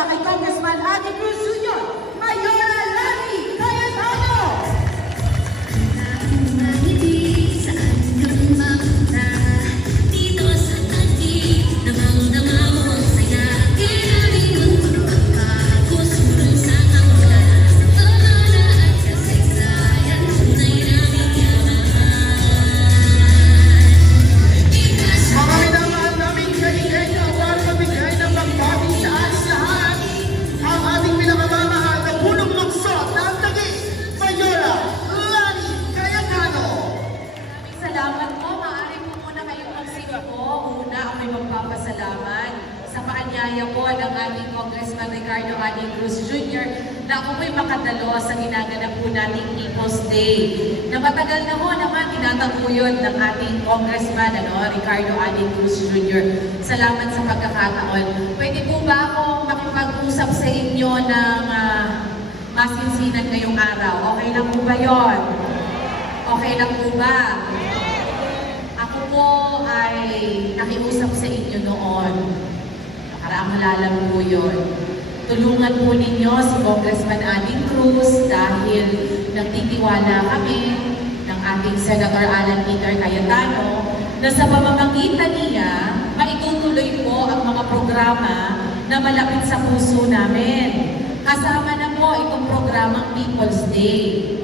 para kay Congressman Adi Cruz Jr., Mayora Lani Cayetano. Sa paanyaya po ng ating Congressman Ricardo Adi Cruz Jr. na ako po'y makadalo sa ginaganap po nating People's Day. Na matagal na ho naman tinataguyod ng ating Congressman Ricardo Adi Cruz Jr. Salamat sa pagkakataon. Pwede po ba akong makipag-usap sa inyo ng masinsinan ngayong araw? Okay lang po ba yun? Okay lang po ba? Ako po ay nakiusap sa inyo noon. Nakaraang halalang po yun. Tulungan po ninyo si Congressman Adi Cruz dahil nagtitiwala kami ng ating Senator Alan Peter Cayetano na sa pamamagitan niya, maitutuloy po ang mga programa na malapit sa puso namin. Kasama na po itong programang People's Day.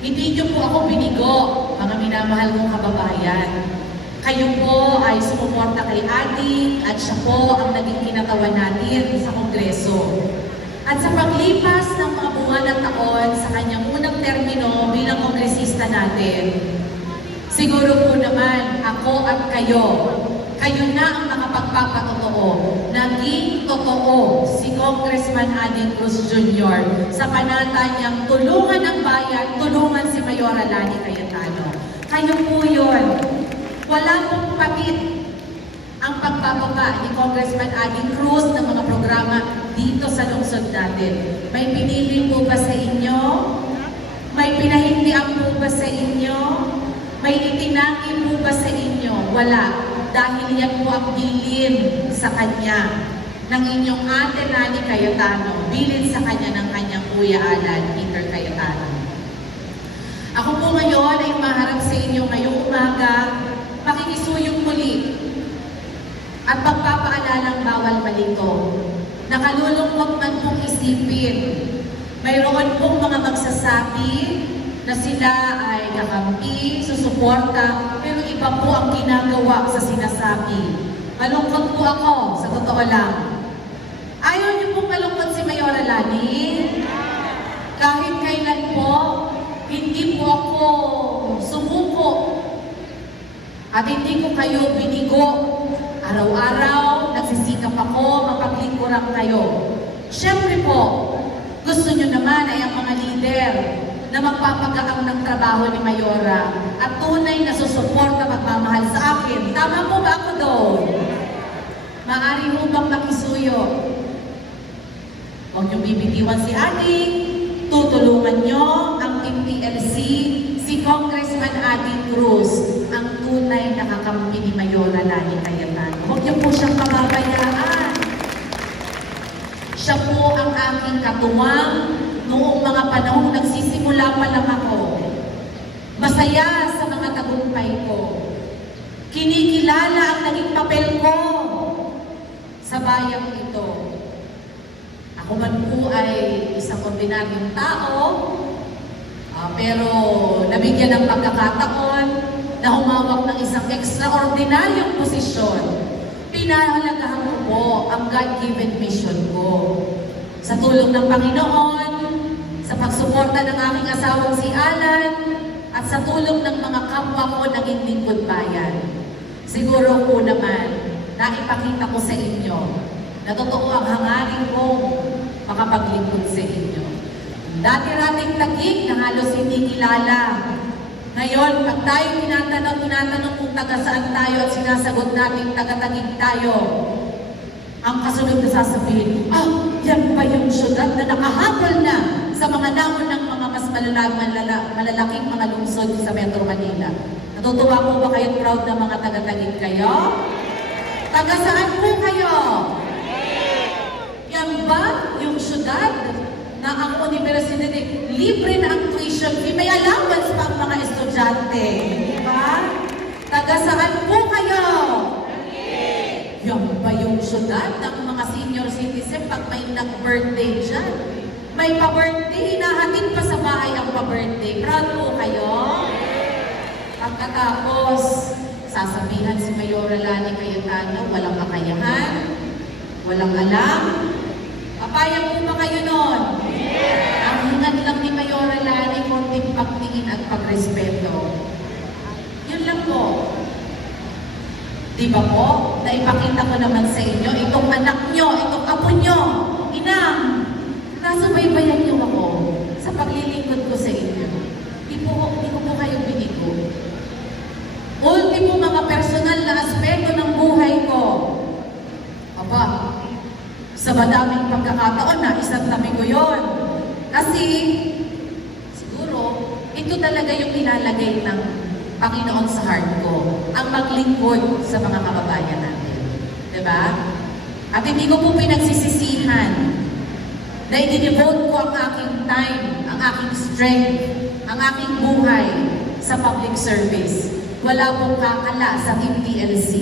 Hindi niyo po ako binigo, mga minamahal kong kababayan. Kayo po ay sumuporta kay Adi at siya po ang naging kinatawan natin sa Kongreso. At sa paglipas ng mga buwan at taon sa kanyang unang termino bilang kongresista natin, siguro po naman ako at kayo na ang makapagpapatotoo. Naging totoo si Congressman Adi Cruz Jr. sa panata niyang tulungan ang bayan, tulungan si Mayora Lani Cayetano. Kayo po yun. Wala pong patit ang pagbababa ni Congressman Adi Cruz ng mga programa dito sa lungsod natin. May pinili po ba sa inyo? May pinahindian po ba sa inyo? May itinangin po ba sa inyo? Wala. Dahil yan po ang bilin sa kanya ng inyong Ate Lani Cayetano, bilin sa kanya ng kanyang Kuya Alan Peter Cayetano. Ako po ngayon ay maharap sa inyo ngayong umaga, makikisuyong muli at pagpapaalalang bawal malito. Nakalulungkot man pong isipin, mayroon pong mga magsasabi na sila ay kakampi, susuporta, pero iba po ang ginagawa sa sinasabi. Malungkot po ako, sa totoo lang. Ayaw niyo pong malungkot si Mayora Lani? Kahit kailan po, hindi po ako sumuko. At hindi ko kayo binigo. Araw-araw, nagsisikap ako, mapaglingkuran kayo. Siyempre po, gusto nyo naman ay ang mga leader na magpapagaang ng trabaho ni Mayora at tunay na susuporta magmamahal sa akin. Tama po ba ako doon? Maaari mo bang makisuyo? Huwag nyo bibitiwan si Adi. Tutulungan nyo ang MPLC, si Congressman Adi Cruz, ang tunay na kakampi ni Mayora Lani Cayetano. Huwag niyo po siyang pababayaan. Siya po ang aking katuwang noong mga panahong nagsisimula pa lang ako. Masaya sa mga tagumpay ko. Kinikilala ang naging papel ko sa bayang ito. Ako man po ay isang ordinaryong tao, pero nabigyan ng pagkakataon na humawak ng isang extraordinaryong posisyon. Pinahalagahan ko po ang God-given mission ko. Sa tulong ng Panginoon, sa pagsuporta ng aking asawang si Alan, at sa tulong ng mga kapwa ko naging lingkod bayan. Siguro po naman, naipakita ko sa inyo na totoo ang hangarin kong makapaglingkod sa inyo. Dati-rating tagig na halos hindi kilala. Ngayon, pag tayo tinatanong kung taga saan tayo at sinasagot natin taga-tagig tayo, ang kasunod na sasabihin, yan pa yung syudad na nakahabol na sa mga namon ng mga mas malalaking mga lungsod sa Metro Manila. Natutuwa po ba kayo proud na mga taga-tagig kayo? Taga saan po kayo? Yan ba na ang universidad libre na ang tuition fee, may allowance pa ang mga estudyante. Diba? Taga saan po kayo? Yan ba yung syudad ng mga senior citizen pag may nag-birthday dyan? May pa-birthday, hinahatid pa sa bahay ang pa-birthday. Proud po kayo? Pagkatapos, sasabihan si Mayora Lani Cayetano, walang kakayahan, walang alam. Papayag po ba kayo nun? Ang hingad lang ni Mayora Lani, konting pagtingin at pagrespeto. Yun lang po. Di ba po? Naipakita ko naman sa inyo, itong anak nyo, itong apo nyo, inang, nasubaybayan niyo ako sa paglilingkod ko sa inyo. Di ko po kayo binigo. Ultimo mga personal na aspeto ng buhay ko. Aba, sa madaming pagkakataon na isang tabi ko yun. Kasi, siguro, ito talaga yung nilalagay ng Panginoon sa heart ko, ang maglingkod sa mga kababayan natin. Diba? At hindi ko po pinagsisisihan na i-devote ko ang aking time, ang aking strength, ang aking buhay sa public service. Wala pong kakala sa Team TLC.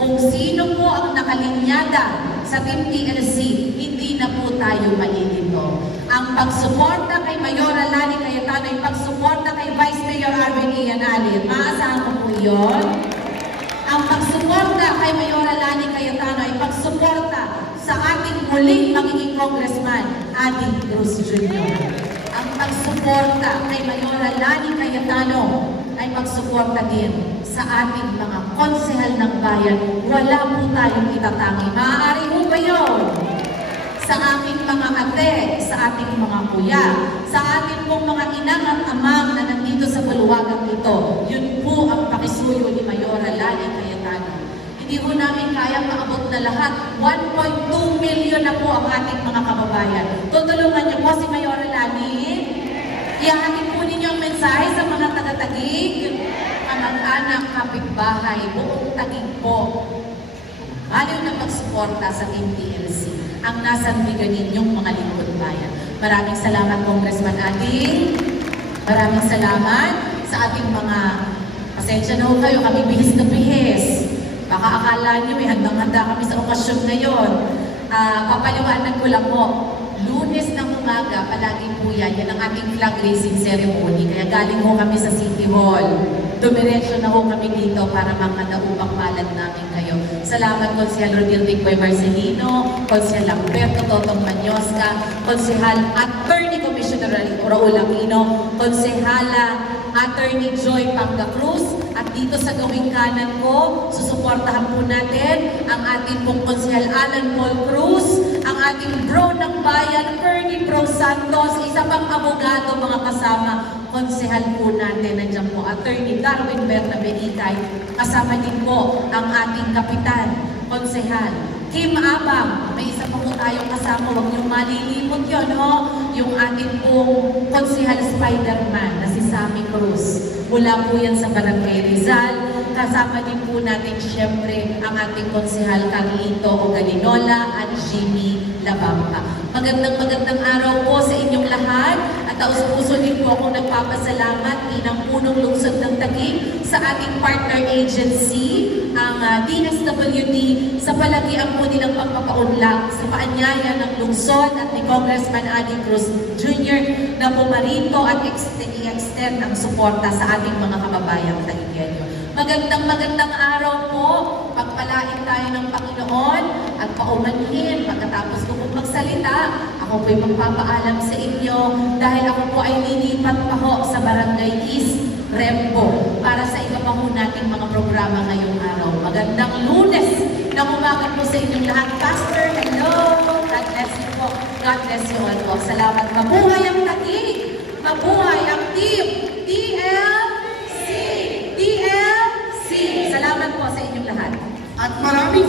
Kung sino po ang nakalinyada sa Team TLC, hindi na po tayo malilito. Ang pagsuporta kay Mayora Lani Cayetano, ang pagsuporta kay Vice Mayor Arvin Ianalin, maasahan ko po yun. Ang pagsuporta kay Mayora Lani Cayetano ay pagsuporta sa ating muling magiging congressman, Adi Cruz Jr. Ang pagsuporta kay Mayora Lani Cayetano ay pagsuporta din sa ating mga konsehal ng bayan. Wala po tayong itatangi. Maaari po ba yun? Sa ating mga ate, sa ating mga kuya, sa ating pong mga inang at amang na nandito sa bulwagang ito, yun po ang pakisuyo ni Mayora Lani Cayetano. Hindi po namin kaya maabot na lahat. 1.2 million na po ang ating mga kababayan. Tutulungan niyo po si Mayora Lani. Ihahatid po ninyo ang mensahe sa mga taga-Taguig, kamag-anak, kapitbahay, buong Taguig po. Ayaw na magsuporta sa Team TLC ang nasanbigan ninyong mga lingkod bayan. Maraming salamat, Congressman Adi. Maraming salamat sa ating mga, pasensya na ho kayo, kami bihis na bihis. Baka akala niyo, handang-handa kami sa okasyon ngayon. Papaliwanag ko lang po, Lunes ng umaga, palagi po yan ang ating flag raising ceremony. Kaya galing ho kami sa City Hall. Dumiretso na ho kami dito para makadaupang palad namin kayo. Salamat, Konsehal Rodil Tigboy Marcelino, Konsehal Alberto Totong Manyosca, Konsehal Attorney Commissioner Raul Aquino, Konsehala Attorney Joy Panga Cruz, at dito sa gawing kanan ko, susuportahan po natin ang ating pong Konsehal Alan Paul Cruz, ang ating bro ng bayan, Ernie Pro Santos, isa pang abogado mga kasama, konsehal po natin, nandiyan po, Attorney Darwin Bernabe Itay, kasama din po ang ating kapitan, konsehal Kim Abang, may isa pa po tayong kasama, huwag niyong malilimot yun, yung ating pong konsehal Spider-Man na si Sammy Cruz. Mula po yan sa Barangay Rizal. Kasama din po natin siyempre ang ating konsehal Carlito Ogalinola at Jimmy Labamba. Magandang araw po sa inyong lahat at taus-puso din po akong nagpapasalamat bilang punong lungsod ng Taguig sa ating partner agency, ang DSWD, sa palagian po nilang pagpapaunlak sa paanyaya ng lungsod at ni Congressman Adi Cruz Jr. na pumarito at i-extend ang suporta sa ating mga kababayang Taguigenyo. Magandang araw po, pagpalain tayo ng Panginoon at paumanhin. Pagkatapos ko pong magsalita, ako po'y magpapaalam sa inyo dahil ako po ay lilipat pa ho sa Barangay East Rembo para sa iba pa ho nating mga programa ngayong araw. Magandang Lunes na umaga po sa inyong lahat. Pastor, hello! God bless you po. God bless you all po. Salamat. Mabuhay ang Taguig! Mabuhay ang Team TLC! TLC! Salamat po sa inyong lahat. At maraming